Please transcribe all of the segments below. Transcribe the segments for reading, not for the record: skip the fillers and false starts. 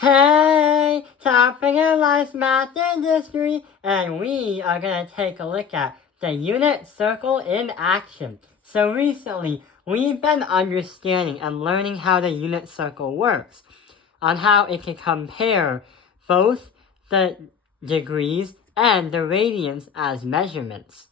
Hey, Topping in Life's Math Industry, and we are going to take a look at the unit circle in action. So recently, we've been understanding and learning how the unit circle works, on how it can compare both the degrees and the radians as measurements.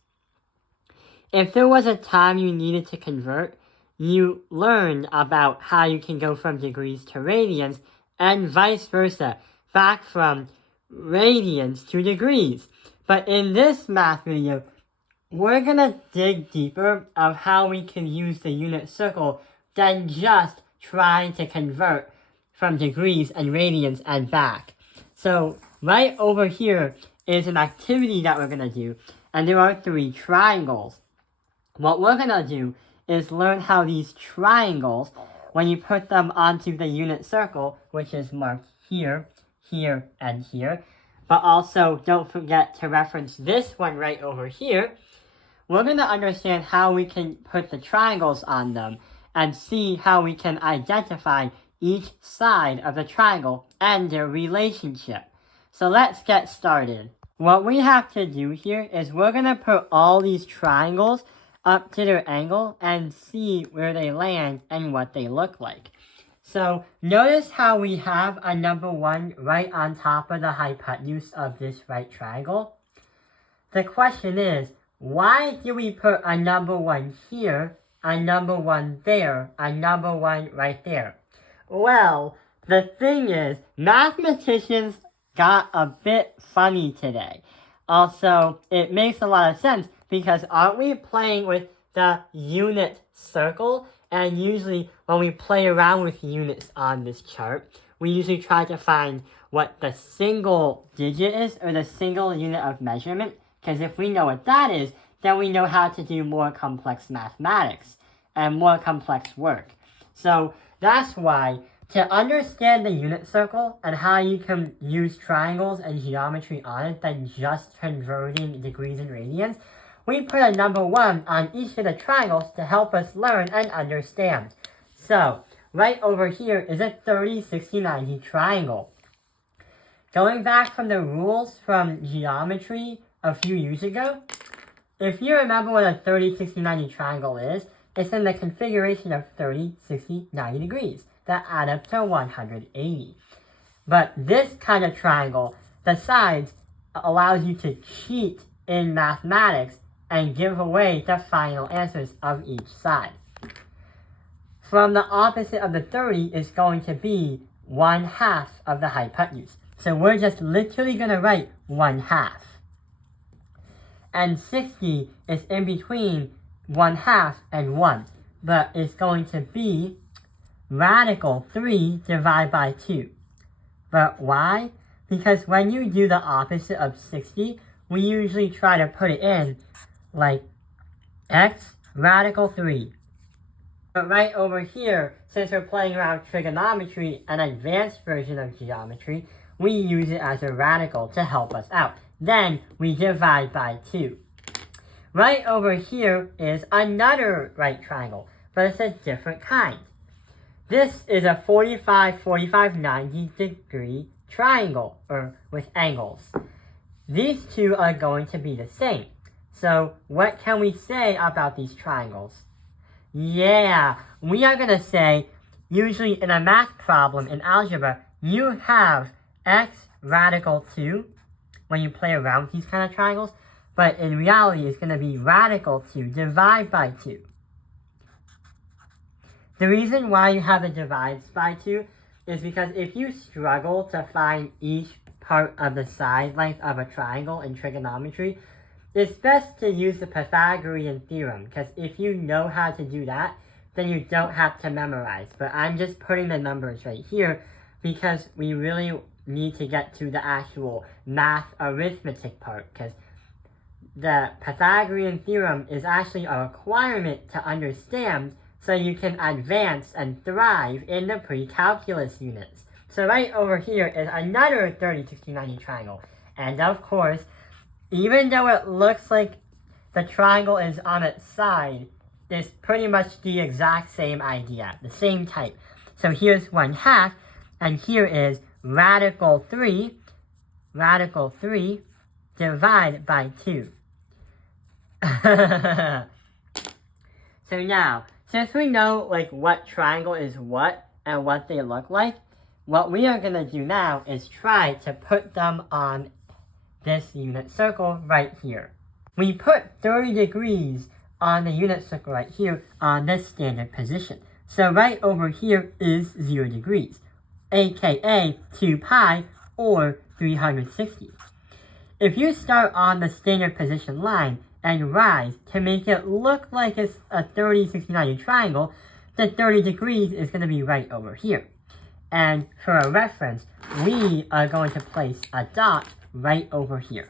If there was a time you needed to convert, you learned about how you can go from degrees to radians and vice versa, back from radians to degrees. But in this math video, we're gonna dig deeper of how we can use the unit circle than just trying to convert from degrees and radians and back. So right over here is an activity that we're gonna do, and there are 3 triangles. What we're gonna do is learn how these triangles, when you put them onto the unit circle, which is marked here, here, and here, but also don't forget to reference this one right over here, we're going to understand how we can put the triangles on them and see how we can identify each side of the triangle and their relationship. So let's get started. What we have to do here is we're going to put all these triangles up to their angle and see where they land and what they look like. So notice how we have a number 1 right on top of the hypotenuse of this right triangle. The question is, why do we put a number 1 here, a number 1 there, a number 1 right there? Well, the thing is, mathematicians got a bit funny today. Also, it makes a lot of sense because aren't we playing with the unit circle? And usually when we play around with units on this chart, we usually try to find what the single digit is or the single unit of measurement. Because if we know what that is, then we know how to do more complex mathematics and more complex work. So that's why to understand the unit circle and how you can use triangles and geometry on it than just converting degrees and radians, we put a number 1 on each of the triangles to help us learn and understand. So, right over here is a 30, 60, 90 triangle. Going back from the rules from geometry a few years ago, if you remember what a 30, 60, 90 triangle is, it's in the configuration of 30, 60, 90 degrees that add up to 180. But this kind of triangle, the sides, allows you to cheat in mathematics and give away the final answers of each side. From the opposite of the 30 is going to be 1/2 of the hypotenuse. So we're just literally going to write 1/2. And 60 is in between 1/2 and 1. But it's going to be radical 3 divided by 2. But why? Because when you do the opposite of 60, we usually try to put it in like x radical 3. But right over here, since we're playing around trigonometry, an advanced version of geometry, we use it as a radical to help us out. Then we divide by 2. Right over here is another right triangle, but it's a different kind. This is a 45, 45, 90 degree triangle, or with angles. These two are going to be the same. So what can we say about these triangles? Yeah, we are going to say, usually in a math problem in algebra, you have x radical 2 when you play around with these kind of triangles, but in reality it's going to be radical 2 divided by 2. The reason why you have the divides by 2 is because if you struggle to find each part of the side length of a triangle in trigonometry, it's best to use the Pythagorean theorem, because if you know how to do that, then you don't have to memorize. But I'm just putting the numbers right here because we really need to get to the actual math arithmetic part, because the Pythagorean theorem is actually a requirement to understand so you can advance and thrive in the pre-calculus units. So right over here is another 30, 60, 90 triangle. And of course, even though it looks like the triangle is on its side, it's pretty much the exact same idea, the same type. So here's 1/2, and here is radical 3 divide by 2. So now, since we know like what triangle is what and what they look like, what we are going to do now is try to put them on this unit circle right here. We put 30 degrees on the unit circle right here on this standard position. So right over here is 0 degrees, aka 2 pi or 360. If you start on the standard position line and rise to make it look like it's a 30, 60, 90 triangle, the 30 degrees is going to be right over here. And for a reference, we are going to place a dot right over here.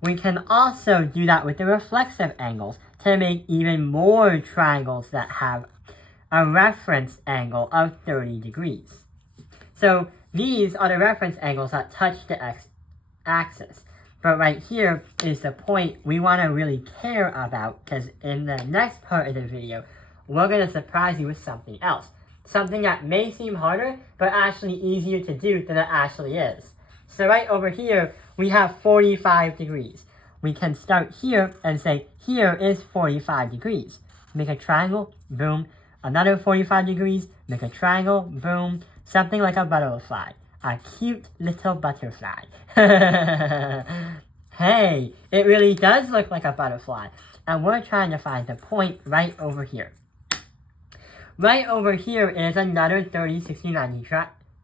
We can also do that with the reflexive angles to make even more triangles that have a reference angle of 30 degrees. So these are the reference angles that touch the x-axis. But right here is the point we want to really care about, because in the next part of the video, we're going to surprise you with something else. Something that may seem harder, but actually easier to do than it actually is. So right over here, we have 45 degrees. We can start here and say, here is 45 degrees. Make a triangle, boom. Another 45 degrees, make a triangle, boom. Something like a butterfly. A cute little butterfly. Hey, it really does look like a butterfly. And we're trying to find the point right over here. Right over here is another 30, 60, 90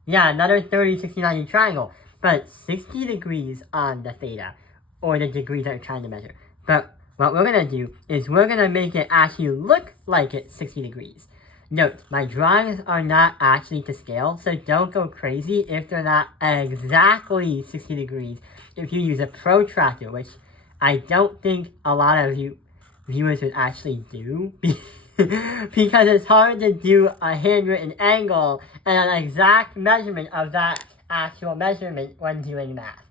another 30, 60, 90 triangle. But 60 degrees on the theta, or the degrees that we're trying to measure. But what we're going to do is we're going to make it actually look like it's 60 degrees. Note, my drawings are not actually to scale, so don't go crazy if they're not exactly 60 degrees if you use a protractor, which I don't think a lot of you viewers would actually do, because it's hard to do a handwritten angle and an exact measurement of that actual measurement when doing math.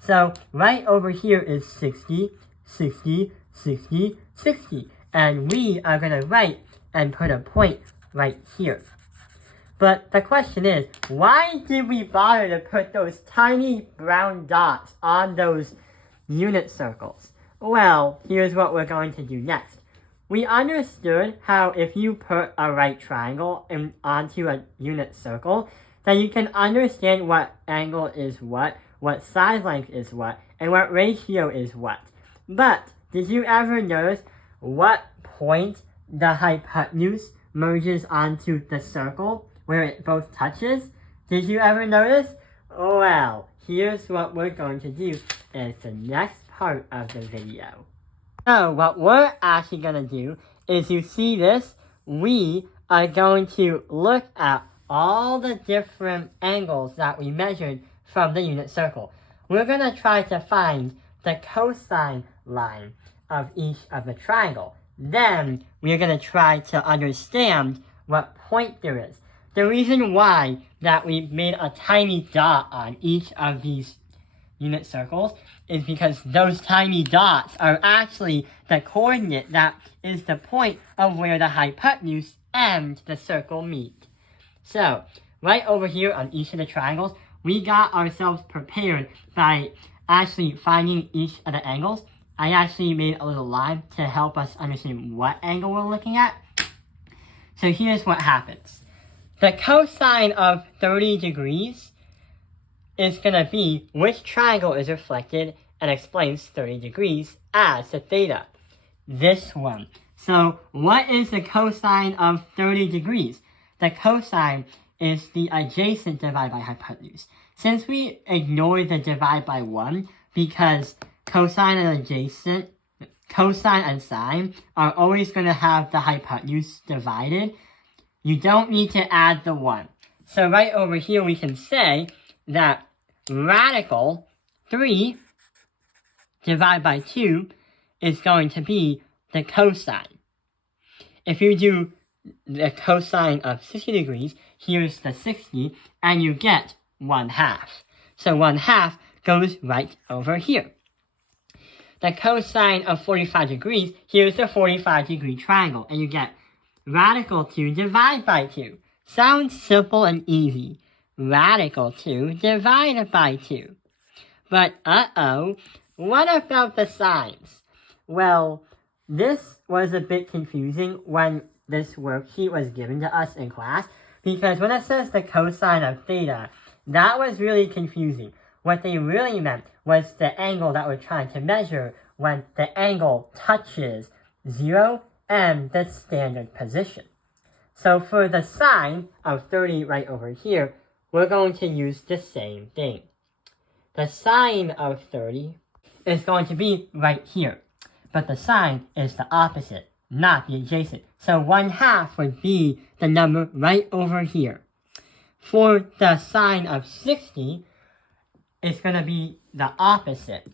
So right over here is 60, 60, 60, 60. And we are going to write and put a point right here. But the question is, why did we bother to put those tiny brown dots on those unit circles? Well, here's what we're going to do next. We understood how if you put a right triangle onto a unit circle, then you can understand what angle is what side length is what, and what ratio is what. But did you ever notice what point the hypotenuse merges onto the circle where it both touches? Did you ever notice? Well, here's what we're going to do in the next part of the video. So what we're actually going to do is, you see this, we are going to look at all the different angles that we measured from the unit circle. We're going to try to find the cosine line of each of the triangle. Then we're going to try to understand what point there is. The reason why that we made a tiny dot on each of these unit circles is because those tiny dots are actually the coordinate that is the point of where the hypotenuse and the circle meet. So, right over here on each of the triangles, we got ourselves prepared by actually finding each of the angles. I actually made a little line to help us understand what angle we're looking at. So here's what happens. The cosine of 30 degrees is going to be which triangle is reflected and explains 30 degrees as the theta. This one. So what is the cosine of 30 degrees? The cosine is the adjacent divided by hypotenuse. Since we ignore the divide by 1 because cosine and sine are always going to have the hypotenuse divided, you don't need to add the 1. So right over here we can say that radical 3 divided by 2 is going to be the cosine. If you do the cosine of 60 degrees, here's the 60, and you get 1/2. So 1/2 goes right over here. The cosine of 45 degrees, here's the 45 degree triangle, and you get radical 2 divided by 2. Sounds simple and easy, radical 2 divided by 2. But what about the signs? Well, this was a bit confusing when this worksheet was given to us in class, because when it says the cosine of theta, that was really confusing. What they really meant was the angle that we're trying to measure when the angle touches 0 and the standard position. So for the sine of 30 right over here, we're going to use the same thing. The sine of 30 is going to be right here, but the sine is the opposite, not the adjacent. So 1/2 would be the number right over here. For the sine of 60, it's going to be the opposite.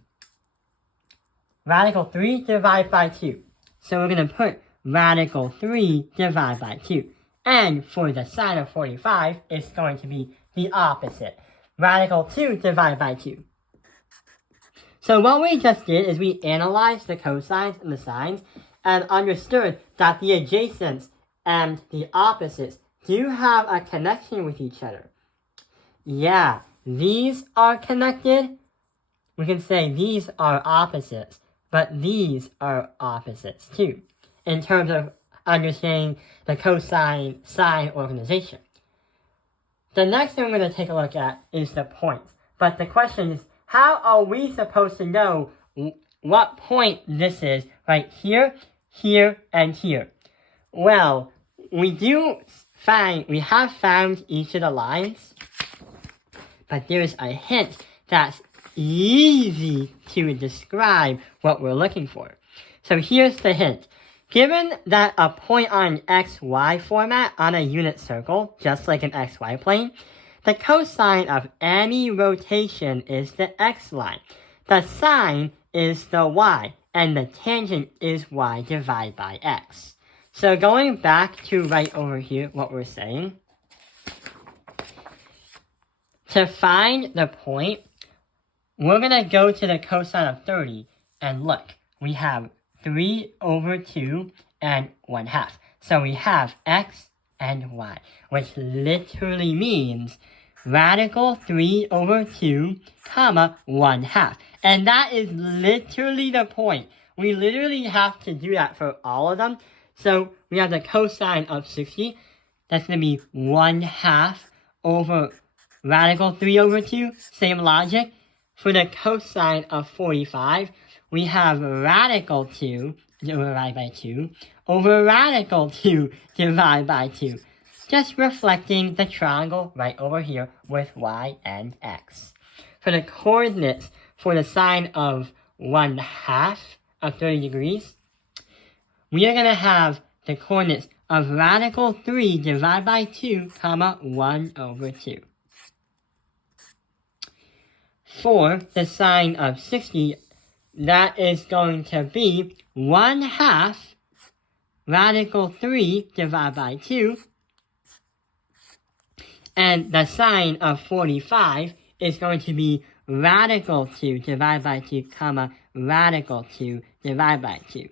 Radical 3 divided by 2. So we're going to put radical 3 divided by 2. And for the sine of 45, it's going to be the opposite. Radical 2 divided by 2. So what we just did is we analyzed the cosines and the sines and understood that the adjacents and the opposites do have a connection with each other. Yeah, these are connected. We can say these are opposites, but these are opposites too, in terms of understanding the cosine-sine organization. The next thing we're going to take a look at is the points. But the question is, how are we supposed to know what point this is right here, here, and here? Well, we have found each of the lines, but there's a hint that's easy to describe what we're looking for. So here's the hint. Given that a point on an XY format on a unit circle, just like an XY plane, the cosine of any rotation is the X line. The sine is the Y, and the tangent is Y divided by X. So going back to right over here, what we're saying, to find the point, we're going to go to the cosine of 30 and look. We have 3 over 2 and 1/2. So we have X and Y, which literally means radical 3 over 2, comma, 1/2. And that is literally the point. We literally have to do that for all of them. So we have the cosine of 60. That's going to be 1/2 over radical 3 over 2. Same logic. For the cosine of 45, we have radical 2 divided by 2 over radical 2 divided by 2. Just reflecting the triangle right over here with y and x. For the coordinates for the sine of 1/2 of 30 degrees, we are going to have the coordinates of radical 3 divided by 2, comma, 1 over 2. For the sine of 60, that is going to be 1/2 radical 3 divided by 2. And the sine of 45 is going to be radical 2 divided by 2, comma, radical 2 divided by 2.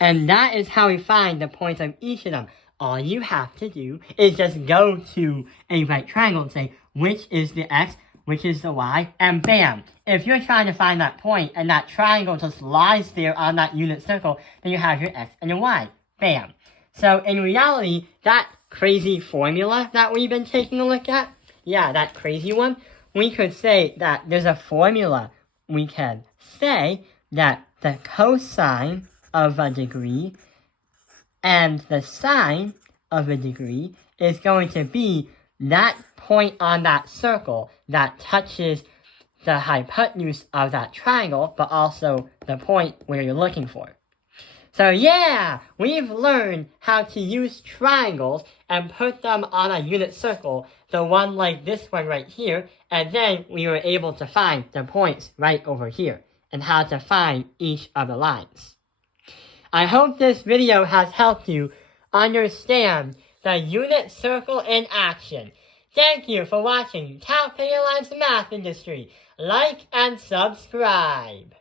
And that is how we find the points of each of them. All you have to do is just go to a right triangle and say, which is the x, which is the y, and bam! If you're trying to find that point and that triangle just lies there on that unit circle, then you have your x and your y. Bam! So in reality, that crazy formula that we've been taking a look at, yeah, that crazy one, we could say that there's a formula. We can say that the cosine of a degree and the sine of a degree is going to be that point on that circle that touches the hypotenuse of that triangle, but also the point where you're looking for. So yeah, we've learned how to use triangles and put them on a unit circle, the one like this one right here, and then we were able to find the points right over here, and how to find each of the lines. I hope this video has helped you understand the unit circle in action. Thank you for watching California Lines Math Industry. Like and subscribe.